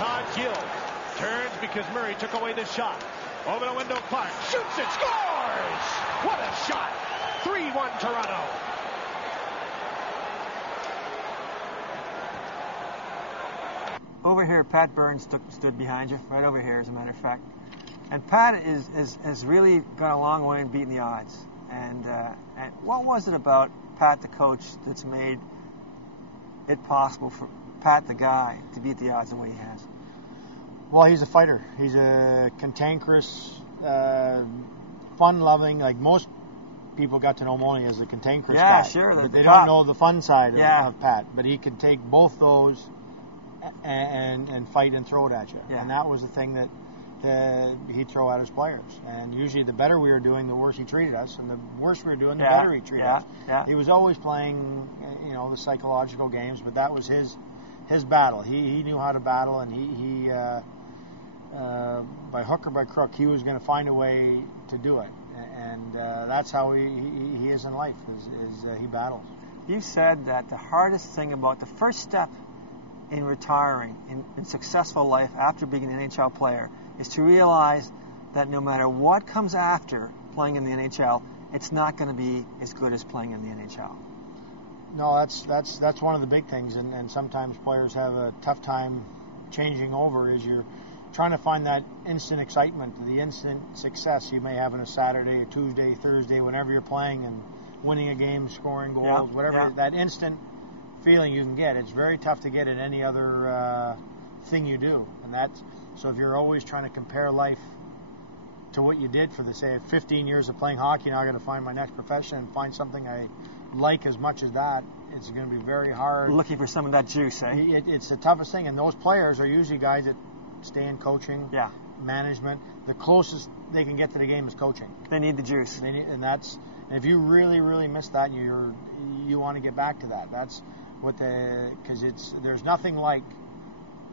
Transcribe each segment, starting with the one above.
Todd Gill turns because Murray took away the shot. Over to Wendel Clark. Shoots it. Scores! What a shot. 3-1 Toronto. Over here, Pat Burns stood behind you, right over here, as a matter of fact. And Pat has really gone a long way in beating the odds. And what was it about Pat, the coach, that's made it possible for Pat, the guy, to beat the odds the way he has? Well, he's a fighter. He's a cantankerous, fun-loving. Like most people got to know him only as a cantankerous guy. Yeah, sure. But they don't know the fun side of Pat. But he can take both those and fight and throw it at you. Yeah. And that was the thing that he'd throw at his players. And usually the better we were doing, the worse he treated us. And the worse we were doing, the better he treated us. Yeah. He was always playing, the psychological games, but that was his battle. He knew how to battle, and he by hook or by crook, he was going to find a way to do it. And that's how he is in life, is he battles. You said that the hardest thing about the first step in retiring, in successful life after being an NHL player, is to realize that no matter what comes after playing in the NHL, it's not going to be as good as playing in the NHL. No, that's one of the big things, and sometimes players have a tough time changing over, is you're trying to find that instant excitement, the instant success you may have on a Saturday, a Tuesday, Thursday, whenever you're playing and winning a game, scoring goals, whatever, that instant feeling you can get. It's very tough to get in any other thing you do. And so if you're always trying to compare life to what you did for, say, 15 years of playing hockey, now I got to find my next profession and find something I like as much as that, it's going to be very hard. Looking for some of that juice, eh? It's the toughest thing, and those players are usually guys that stay in coaching, management. The closest they can get to the game is coaching. They need the juice. And if you really, really miss that, you want to get back to that. That's what because there's nothing like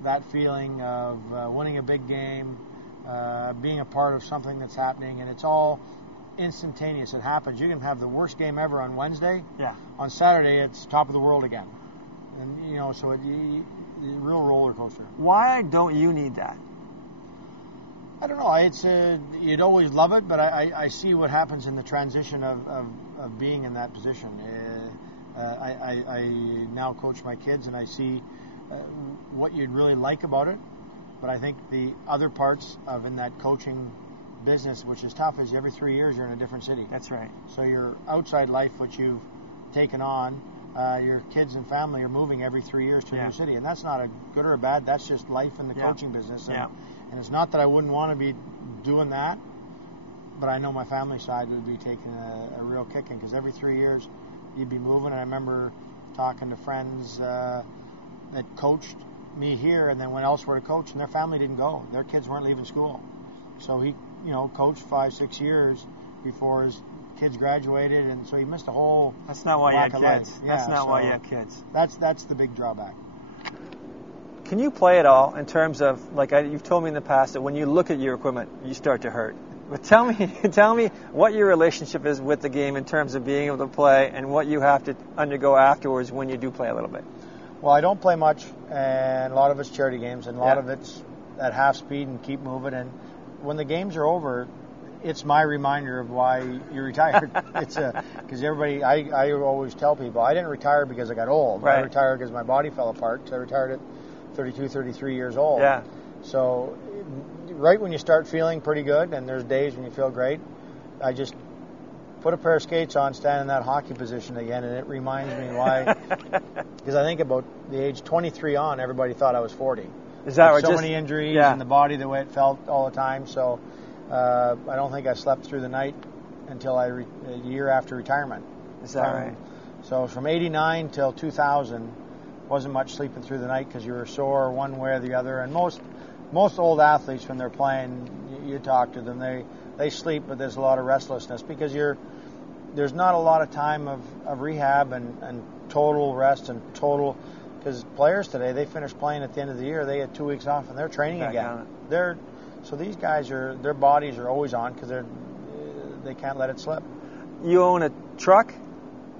that feeling of winning a big game, being a part of something that's happening, and it's all instantaneous. It happens. You can have the worst game ever on Wednesday. Yeah. On Saturday, it's top of the world again. And so it's a real roller coaster. Why don't you need that? I don't know. It's you'd always love it, but I see what happens in the transition of being in that position. I now coach my kids, and I see what you'd really like about it. But I think the other parts of in that coaching business, which is tough, is every 3 years you're in a different city. That's right. So your outside life, which you've taken on, your kids and family are moving every 3 years to a new city. And that's not a good or a bad. That's just life in the coaching business. And it's not that I wouldn't want to be doing that, but I know my family side would be taking a real kicking, because every 3 years you'd be moving. And I remember talking to friends that coached me here and then went elsewhere to coach, and their family didn't go. Their kids weren't leaving school. So he, coached 5-6 years before his kids graduated, and so he missed a whole. That's not why you had kids. Yeah, that's not why you have kids. That's the big drawback. Can you play it all in terms of, you've told me in the past that when you look at your equipment, you start to hurt. But tell me what your relationship is with the game in terms of being able to play, and what you have to undergo afterwards when you do play a little bit. Well, I don't play much, and a lot of it's charity games, and a lot of it's at half speed and keep moving. And when the games are over, it's my reminder of why you retired. It's because everybody, I always tell people, I didn't retire because I got old. Right. I retired because my body fell apart. I retired at 32, 33 years old. Yeah. So right when you start feeling pretty good, and there's days when you feel great, I just put a pair of skates on, stand in that hockey position again, and it reminds me why. Because I think about the age 23 on, everybody thought I was 40. Is that right? So many injuries and the body the way it felt all the time. So I don't think I slept through the night until a year after retirement. Is that right? So from 89 till 2000, wasn't much sleeping through the night because you were sore one way or the other. And most old athletes, when they're playing, you talk to them, they sleep, but there's a lot of restlessness because there's not a lot of time of rehab and total rest and total. Because players today, they finish playing at the end of the year, they had 2 weeks off and they're training again. So these guys their bodies are always on because they can't let it slip. You own a truck?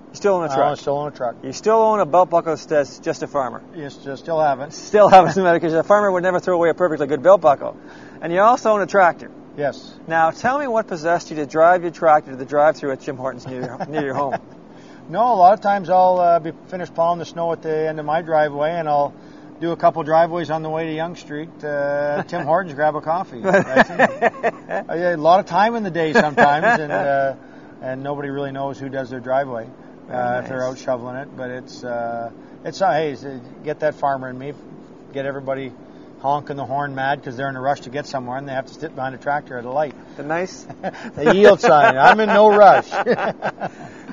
You still own a truck? I still own a truck. You still own a belt buckle that says just a farmer? Yes, still have it. Still have it, because a farmer would never throw away a perfectly good belt buckle. And you also own a tractor. Yes. Now, tell me what possessed you to drive your tractor to the drive-thru at Jim Hortons near your home. No, a lot of times I'll be finished plowing the snow at the end of my driveway, and I'll do a couple driveways on the way to Yonge Street. Tim Hortons, grab a coffee. A lot of time in the day sometimes, and nobody really knows who does their driveway if they're out shoveling it. But hey, get that farmer in me, get everybody honking the horn mad because they're in a rush to get somewhere and they have to sit behind a tractor at a light. The yield sign. I'm in no rush.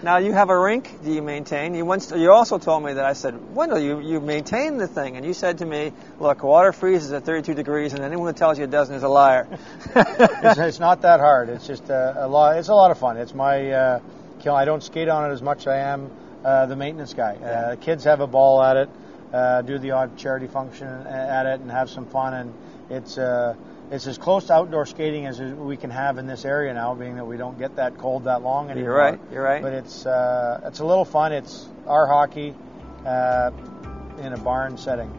Now, you have a rink. Do you maintain? You also told me that I said, Wendel, you maintain the thing, and you said to me, look, water freezes at 32 degrees, and anyone who tells you it doesn't is a liar. It's not that hard. It's just a lot. It's a lot of fun. It's my I don't skate on it as much as I am the maintenance guy. Kids have a ball at it. Do the odd charity function at it and have some fun, and it's as close to outdoor skating as we can have in this area now, being that we don't get that cold that long anymore. You're right. But it's a little fun. It's our hockey in a barn setting.